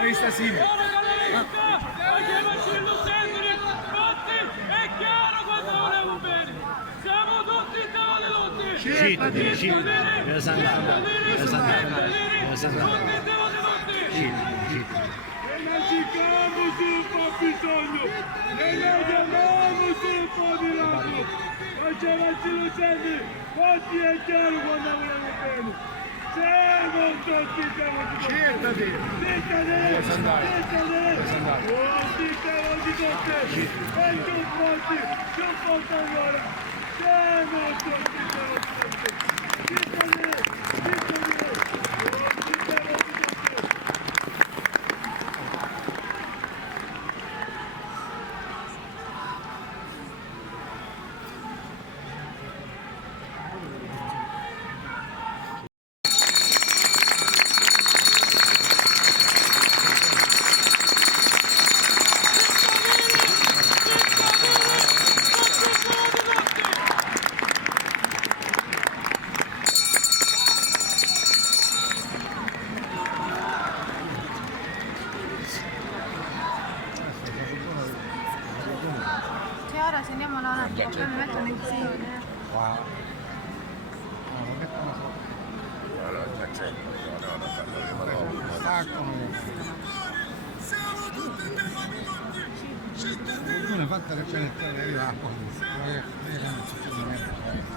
Questa sì. È chiaro quanto volevo bene. Siamo tutti davanti. Scegliete, deve andare. Non ci cavo sul fabbisogno, ne andiamo sul po' di lato. Facciamoci lucenti, quanti è chiaro quando volevo bene. Siamo tutti davanti. Cittadini. Cittadini. E più forti ancora. Siamo tutti davanti. Cittadini. ora se andiamo là un attimo, poi mi mettono in visione. Wow. Non mettono sopra. Allora, c'è. No, Una fatta che c'è nel terreno arriva acqua. Non succede niente.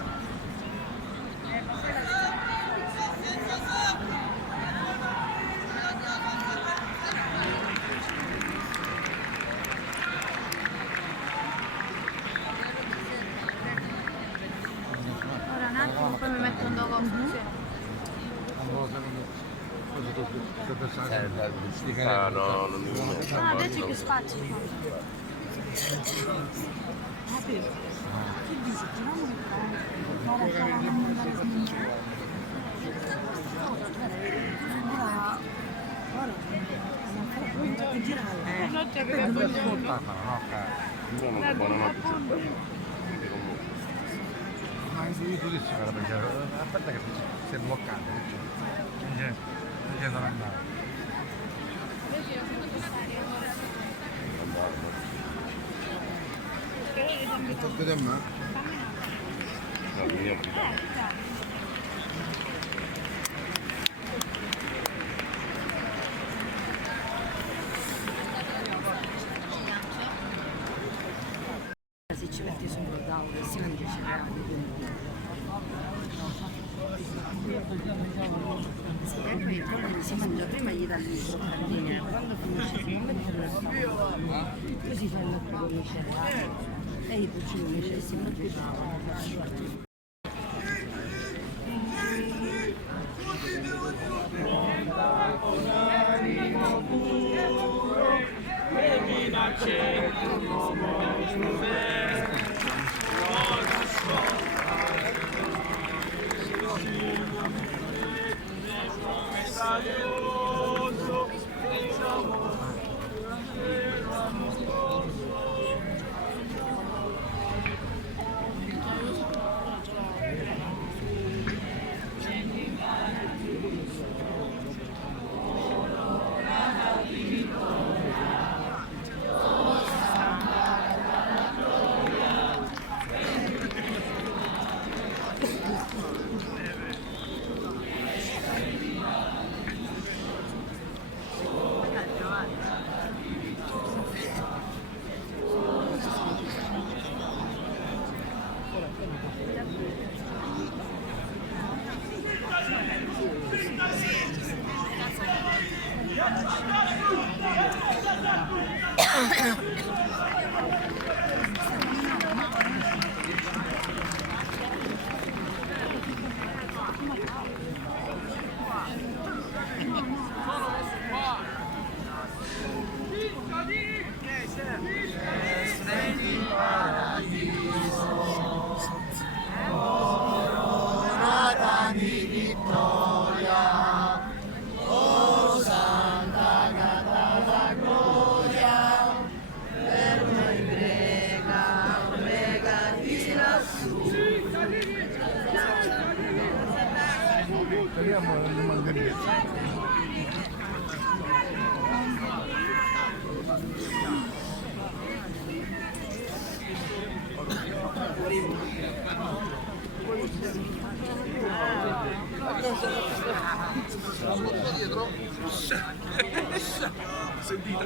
Ora un attimo, poi mi mettono in confusione. Ah, no, non mi metto. Ah, adesso che spazio. Buonanotte. Ma in giudizio era perché aspetta che si è bloccato. Non c'è dove andare. Tutto da me? No, io Se ci metti sul tavolo si mangia se poi i trovi si mangia prima gli dà il croccantini quando finisce si mette così fa il con i cereali e i puccini invece si mangiano. Speriamo di mantenere. dietro. Sentita.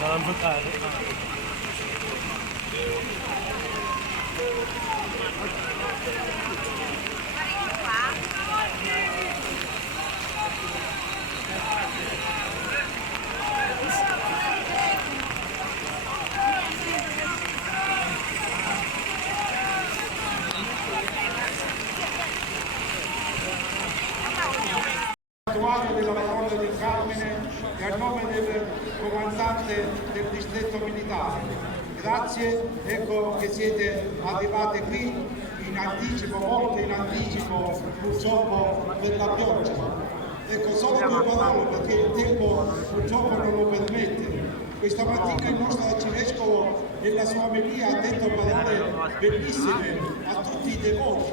Salam votare. Della Madonna del Carmine e a nome del comandante del distretto militare. Grazie, ecco che siete arrivati qui in anticipo, molto in anticipo purtroppo per la pioggia. Ecco, solo due parole perché il tempo purtroppo non lo permette. Questa mattina il nostro arcivescovo nella sua omelia ha detto parole bellissime a tutti i devoti.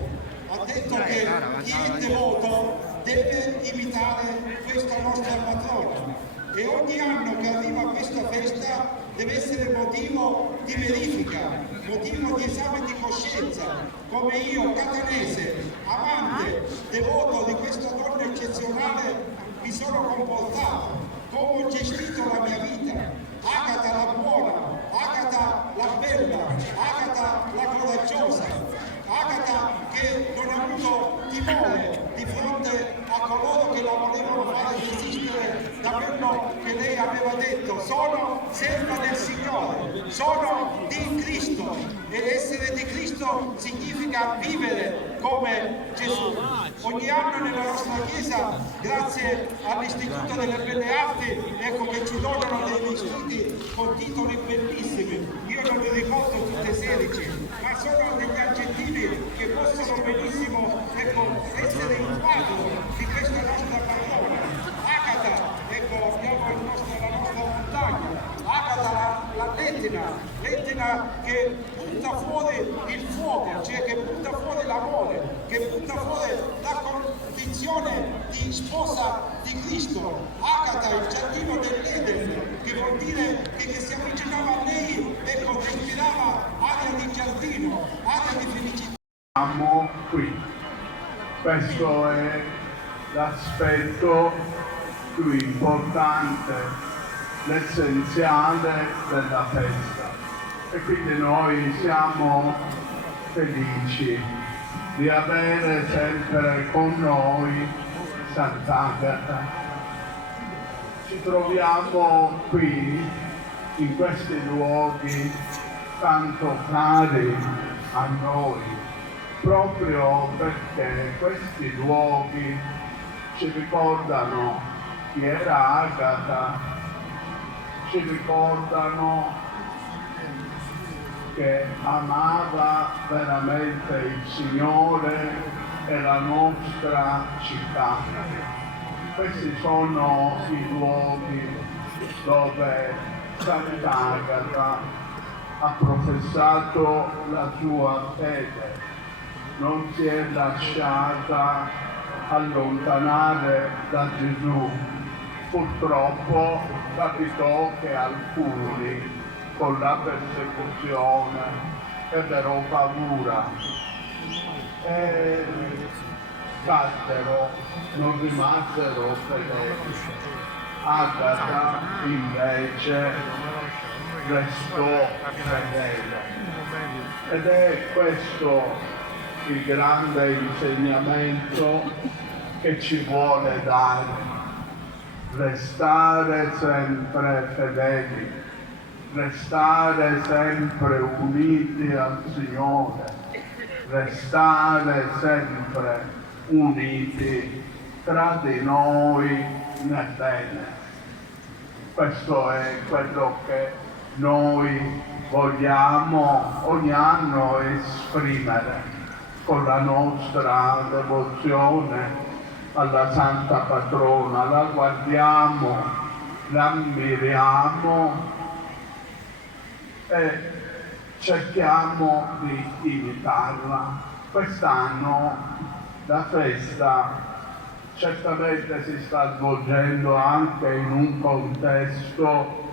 Ha detto che chi è devoto deve imitare questa nostra patrona e ogni anno che arriva questa festa deve essere motivo di verifica, motivo di esame di coscienza, come io, catanese, amante, devoto di questa donna eccezionale, mi sono comportato, come ho gestito la mia vita. Agata la buona, Agata la bella, Agata la coraggiosa, Agata che non ha avuto timore di fronte a coloro che la volevano fare desistere da quello che lei aveva detto. Sono serva del Signore, sono di Cristo e essere di Cristo significa vivere come Gesù. Ogni anno nella nostra Chiesa, grazie all'Istituto delle Belle Arti, ecco che ci donano dei vestiti con titoli bellissimi. Io non li ricordo tutti 16, ma sono degli aggettivi che possono benissimo, ecco, essere il quadro di questa nostra patrona. Agata, ecco, abbiamo la nostra montagna. Agata l'Etna che butta fuori il fuoco, cioè che butta fuori l'amore, che butta fuori la condizione di sposa di Cristo. Agata, il giardino dell'Eden, che vuol dire che si avvicinava a lei qui. Questo è l'aspetto più importante, l'essenziale della festa. E quindi noi siamo felici di avere sempre con noi Sant'Agata. Ci troviamo qui, in questi luoghi tanto cari a noi, proprio perché questi luoghi ci ricordano chi era Agata, ci ricordano che amava veramente il Signore e la nostra città. Questi sono i luoghi dove Sant'Agata ha professato la sua fede, non si è lasciata allontanare da Gesù. Purtroppo capitò che alcuni con la persecuzione ebbero paura e caddero, non rimasero fedeli. Agata invece restò fedele. Ed è questo il grande insegnamento che ci vuole dare. Restare sempre fedeli, restare sempre uniti al Signore, restare sempre uniti tra di noi nel bene. Questo è quello che noi vogliamo ogni anno esprimere con la nostra devozione alla Santa Patrona. La guardiamo, la ammiriamo e cerchiamo di imitarla. Quest'anno la festa certamente si sta svolgendo anche in un contesto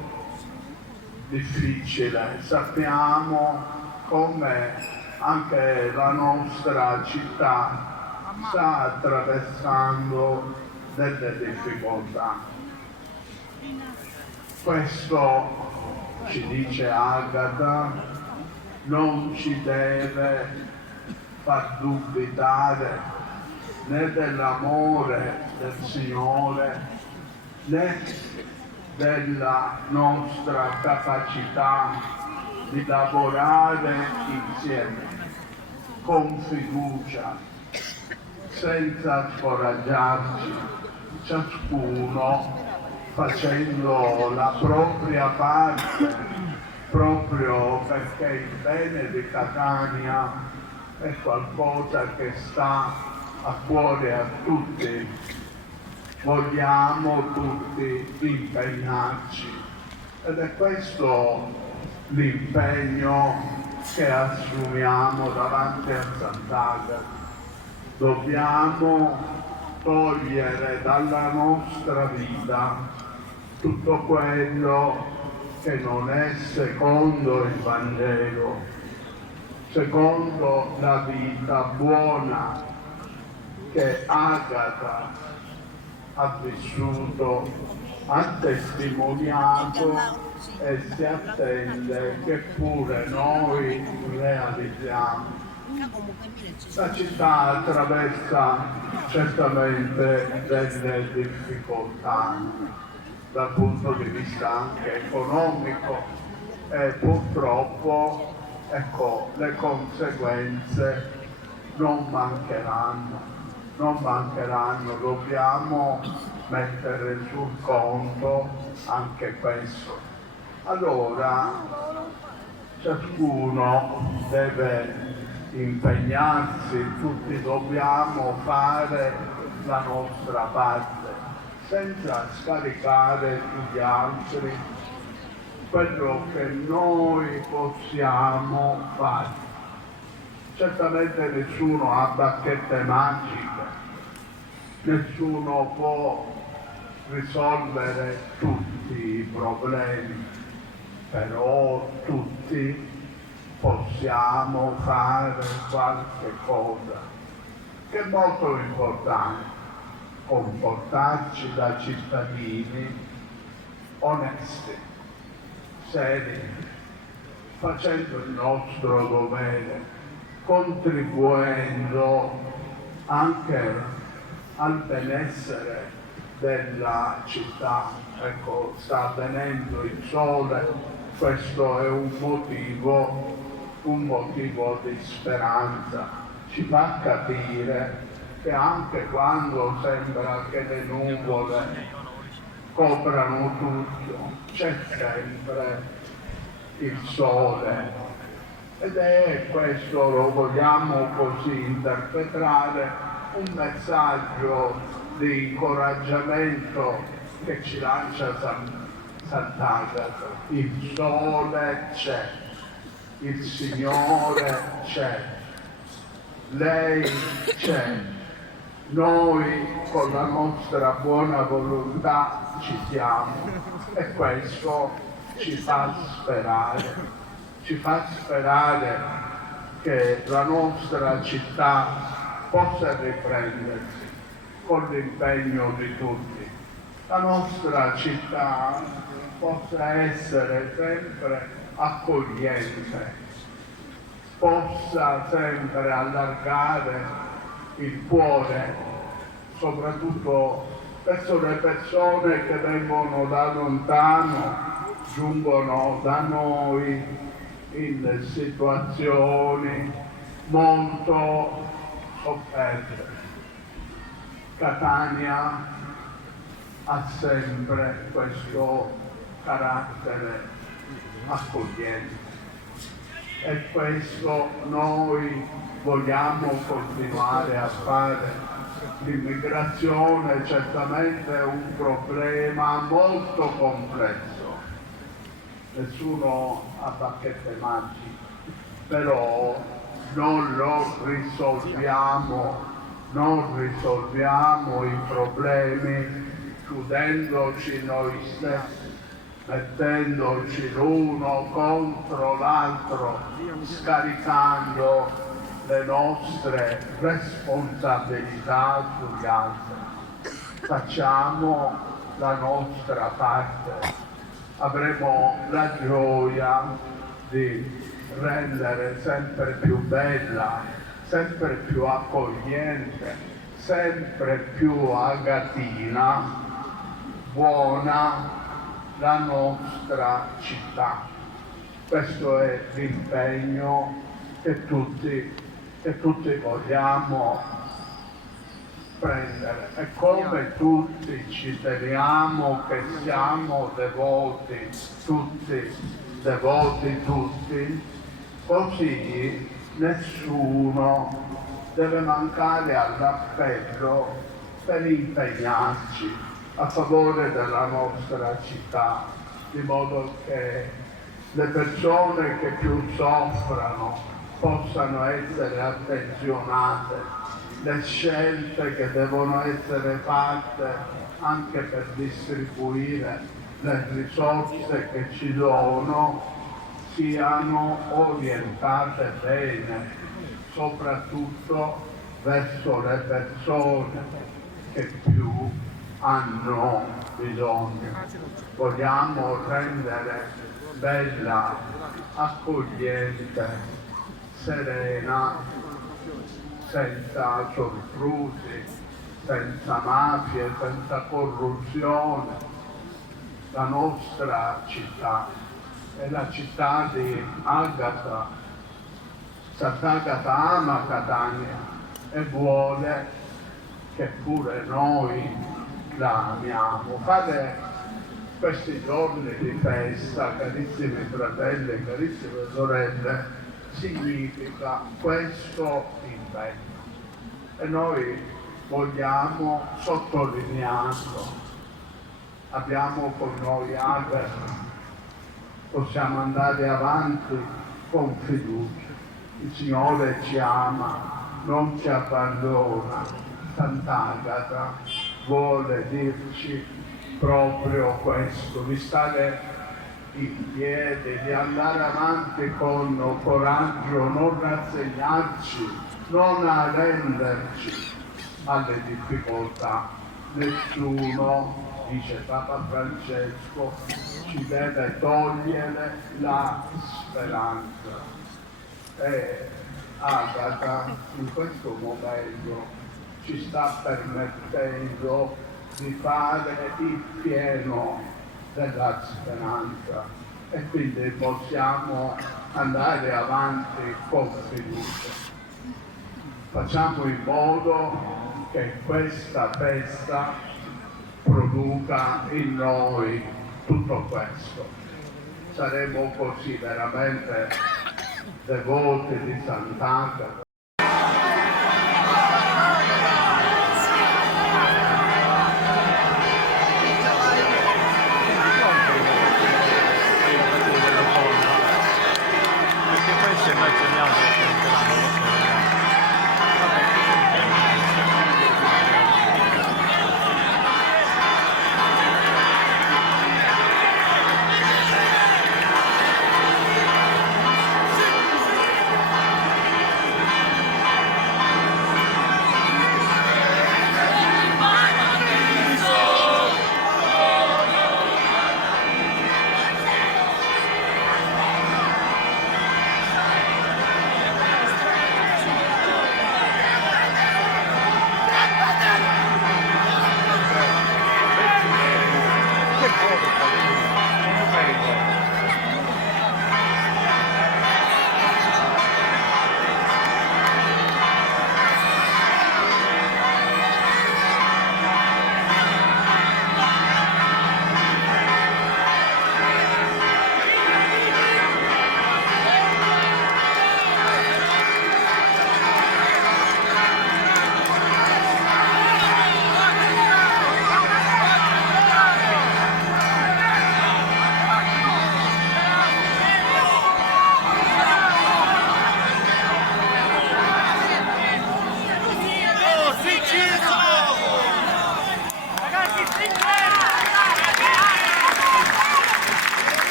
difficile. Sappiamo come anche la nostra città sta attraversando delle difficoltà. Questo, ci dice Agata, non ci deve far dubitare né dell'amore del Signore né della nostra capacità di lavorare insieme con fiducia, senza scoraggiarci, ciascuno facendo la propria parte, proprio perché il bene di Catania è qualcosa che sta a cuore a tutti. Vogliamo tutti impegnarci ed è questo l'impegno che assumiamo davanti a Sant'Agata. Dobbiamo togliere dalla nostra vita tutto quello che non è secondo il Vangelo, secondo la vita buona che Agata ha vissuto, ha testimoniato e si attende che pure noi realizziamo. La città attraversa certamente delle difficoltà dal punto di vista anche economico e purtroppo ecco, le conseguenze non mancheranno, dobbiamo mettere sul conto anche questo. Allora ciascuno deve impegnarsi, tutti dobbiamo fare la nostra parte, senza scaricare sugli altri quello che noi possiamo fare. Certamente nessuno ha bacchette magiche, nessuno può risolvere tutti i problemi, però tutti possiamo fare qualche cosa. che è molto importante, comportarci da cittadini onesti, seri, facendo il nostro dovere, contribuendo anche al benessere della città. Ecco, sta venendo il sole, questo è un motivo di speranza, ci fa capire che anche quando sembra che le nuvole coprano tutto, c'è sempre il sole, ed è questo, lo vogliamo così interpretare, un messaggio di incoraggiamento che ci lancia Sant'Agata. Il sole c'è, il Signore c'è, lei c'è, noi con la nostra buona volontà ci siamo, e questo ci fa sperare che la nostra città possa riprendersi con l'impegno di tutti. La nostra città possa essere sempre accogliente, possa sempre allargare il cuore, soprattutto verso le persone che vengono da lontano, giungono da noi in situazioni molto sofferte. Catania ha sempre questo carattere accogliente, e questo noi vogliamo continuare a fare. L'immigrazione certamente è un problema molto complesso, nessuno ha bacchette magiche, però non risolviamo i problemi chiudendoci noi stessi, mettendoci l'uno contro l'altro, scaricando le nostre responsabilità sugli altri. Facciamo la nostra parte, avremo la gioia di rendere sempre più bella, sempre più accogliente, sempre più agatina, buona la nostra città. Questo è l'impegno che tutti vogliamo prendere, e come tutti ci teniamo che siamo devoti tutti, così nessuno deve mancare all'appello per impegnarci a favore della nostra città, di modo che le persone che più soffrano possano essere attenzionate, le scelte che devono essere fatte anche per distribuire le risorse che ci sono siano orientate bene, soprattutto verso le persone che più hanno bisogno. Vogliamo rendere bella, accogliente, serena, senza soprusi, senza mafie, senza corruzione. La nostra città è la città di Agata. Sant'Agata ama Catania e vuole che pure noi la amiamo. Fate questi giorni di festa, carissimi fratelli e carissime sorelle, significa questo impegno, e noi vogliamo sottolinearlo. Abbiamo con noi Agata, possiamo andare avanti con fiducia. Il Signore ci ama, non ci abbandona. Sant'Agata vuole dirci proprio questo, di stare in piedi, di andare avanti con coraggio, non rassegnarci non arrenderci alle difficoltà. Nessuno, dice Papa Francesco, ci deve togliere la speranza. E Agata in questo momento ci sta permettendo di fare il pieno della speranza e quindi possiamo andare avanti con fiducia. Facciamo in modo che questa festa produca in noi tutto questo. Saremo così veramente devoti di Sant'Agata.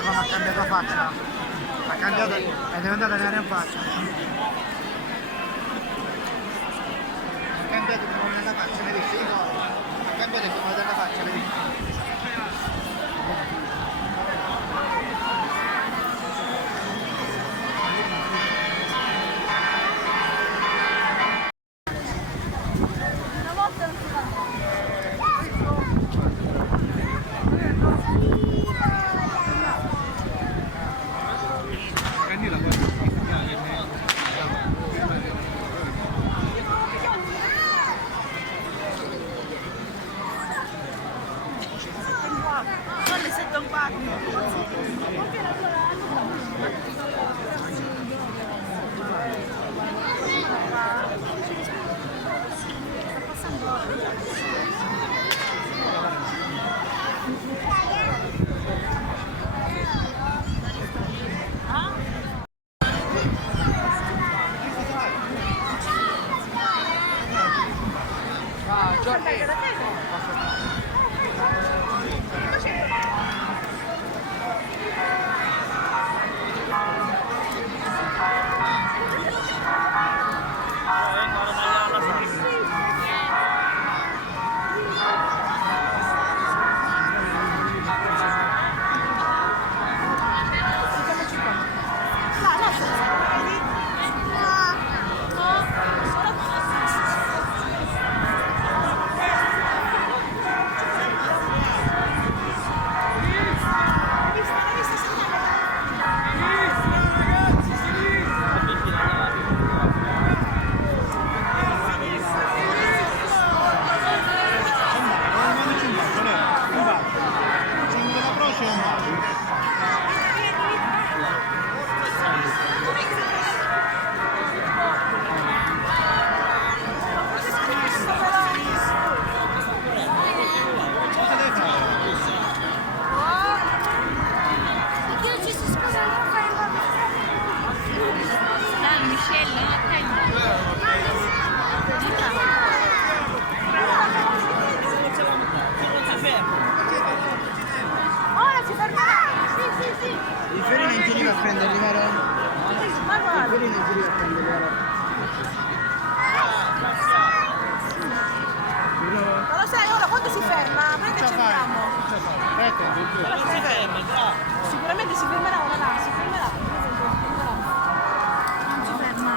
Ha cambiato faccia, è diventata nera in faccia. Ha cambiato il nome della faccia, l'hai visto? Ha cambiato il nome della faccia, l'hai visto? Michelle, Ma lo sai ora quando si ferma? Perché ci andiamo? Ora si ferma. Sicuramente si fermerà ora là, si fermerà. Non si ferma.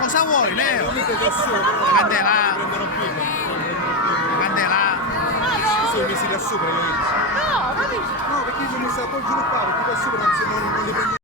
Cosa vuoi, Leo? La candela? La candela? Sono messi da sopra, io. No, No, perché sono messo a poi sviluppare, qui da sopra non li prendo